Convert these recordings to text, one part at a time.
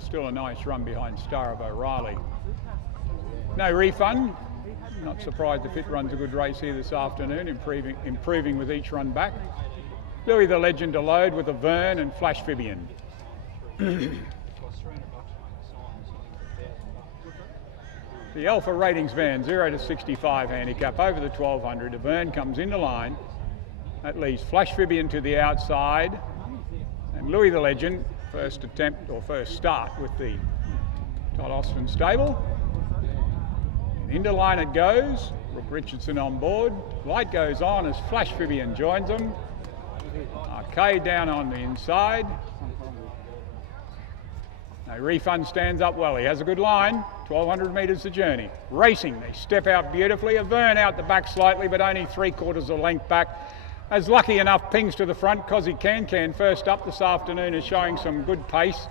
was still a nice run behind Star of O'Reilly. No refund. Not surprised if it runs a good race here this afternoon, improving with each run back. Louis the Legend to load with a Vern and Flash Fibian. The Alpha Ratings van, 0 to 65 handicap, over the 1200. A Vern comes into line. That leaves Flash Fibian to the outside. And Louis the Legend, first attempt or first start with the Todd Austin stable. And into line it goes. Brooke Richardson on board. Light goes on as Flash Fibian joins them. Arcade down on the inside. No refund, stands up well. He has a good line. 1,200 metres the journey. Racing, they step out beautifully. A Vern out the back slightly, but only 3/4 of a length back. As lucky enough, pings to the front. Cosy Can first up this afternoon is showing some good pace.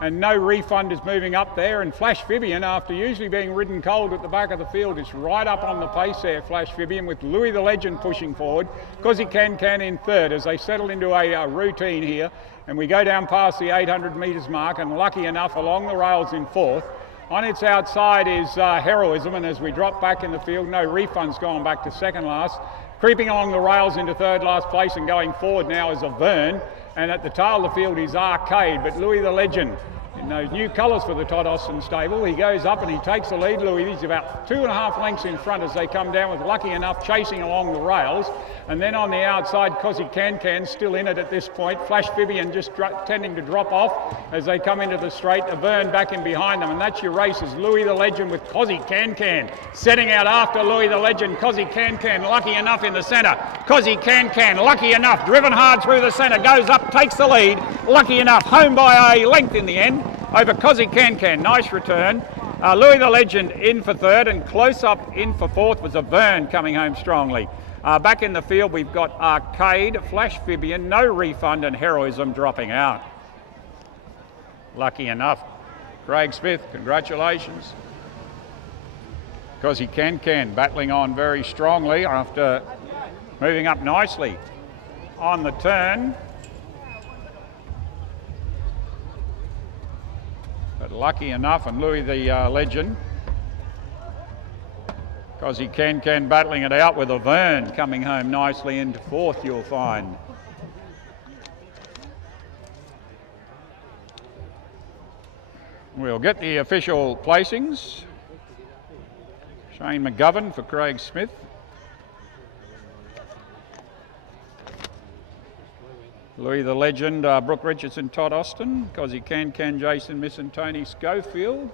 And No Refund is moving up there. And Flash Fibian, after usually being ridden cold at the back of the field, is right up on the pace there, Flash Fibian, with Louis the Legend pushing forward. Cosy Can in third as they settle into a routine here. And we go down past the 800 metres mark, and lucky enough along the rails in fourth. On its outside is Heroism, and as we drop back in the field, No Refund's gone back to second last. Creeping along the rails into third last place and going forward now is a Vern. And at the tail of the field is Arcade, but Louis the Legend in those new colours for the Todd Austin stable. He goes up and he takes the lead. Louis, he's about 2.5 lengths in front as they come down with lucky enough chasing along the rails. And then on the outside, Cosy Can still in it at this point. Flash Fibian just tending to drop off as they come into the straight. A Vern back in behind them, and that's your race is Louis the Legend with Cosy Can. Setting out after Louis the Legend, Cosy Can, lucky enough in the centre. Cosy Can, lucky enough, driven hard through the centre, goes up, takes the lead. Lucky enough, home by a length in the end over Cosy Can. Nice return. Louis the Legend in for third, and close up in for fourth was a Vern coming home strongly. Back in the field we've got Arcade, Flash Fibian, No Refund and Heroism dropping out. Lucky enough. Craig Smith, congratulations. Cosy Can battling on very strongly after moving up nicely on the turn. But lucky enough, and Louis the Legend. Cosy Can battling it out with a Vern coming home nicely into fourth, you'll find. We'll get the official placings. Shane McGovern for Craig Smith. Louis the Legend, Brooke Richardson, Todd Austin. Cosy Can, Jason Miss and Tony Schofield.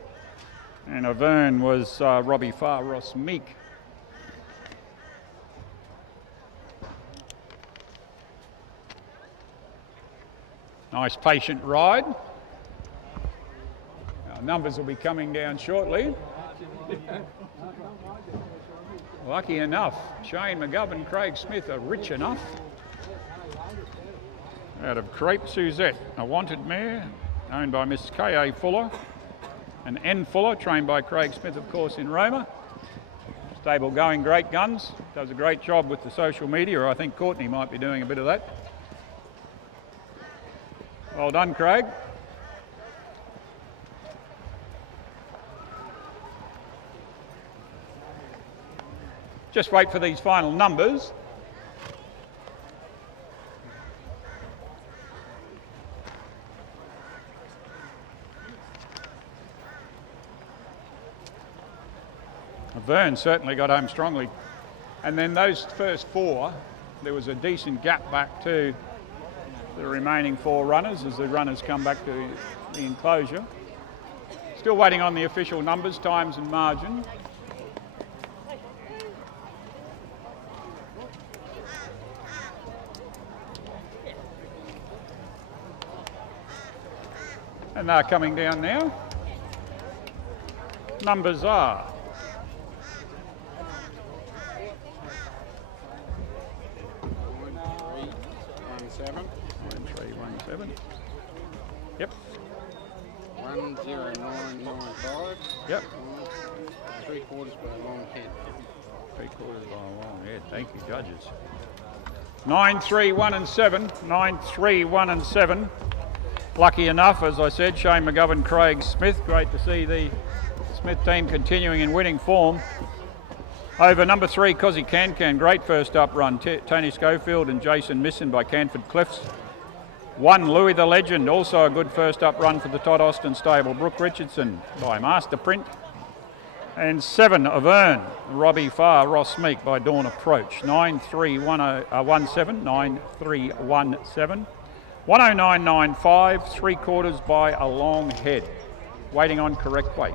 And a Vern was Robbie Farr, Ross Meek. Nice patient ride. Our numbers will be coming down shortly. Lucky enough, Shane McGovern, Craig Smith are rich enough. Out of Crepe Suzette, a wanted mare, owned by Miss K.A. Fuller. And N. Fuller, trained by Craig Smith, of course, in Roma. Stable going great guns. Does a great job with the social media, or I think Courtney might be doing a bit of that. Well done, Craig. Just wait for these final numbers. Vern certainly got home strongly. And then those first four, there was a decent gap back to the remaining four runners as the runners come back to the enclosure. Still waiting on the official numbers, times and margin. And they're coming down now. Numbers are 1317. Yep. 10995. Yep. 3/4 by a long head. 3/4 by a long head. Thank you, judges. 9, 3, 1 and 7. 9, 3, 1 and 7. lucky enough, as I said, Shane McGovern, Craig Smith. Great to see the Smith team continuing in winning form. Over number 3, Cozzy Can, great first up run. Tony Schofield and Jason Misson by Canford Cliffs. 1, Louis the Legend, also a good first up run for the Todd Austin stable. Brooke Richardson by Master Print. And 7, Avern, Robbie Farr, Ross Meek by Dawn Approach. 9317, 9317. 109.95, 3/4 by a long head. Waiting on correct weight.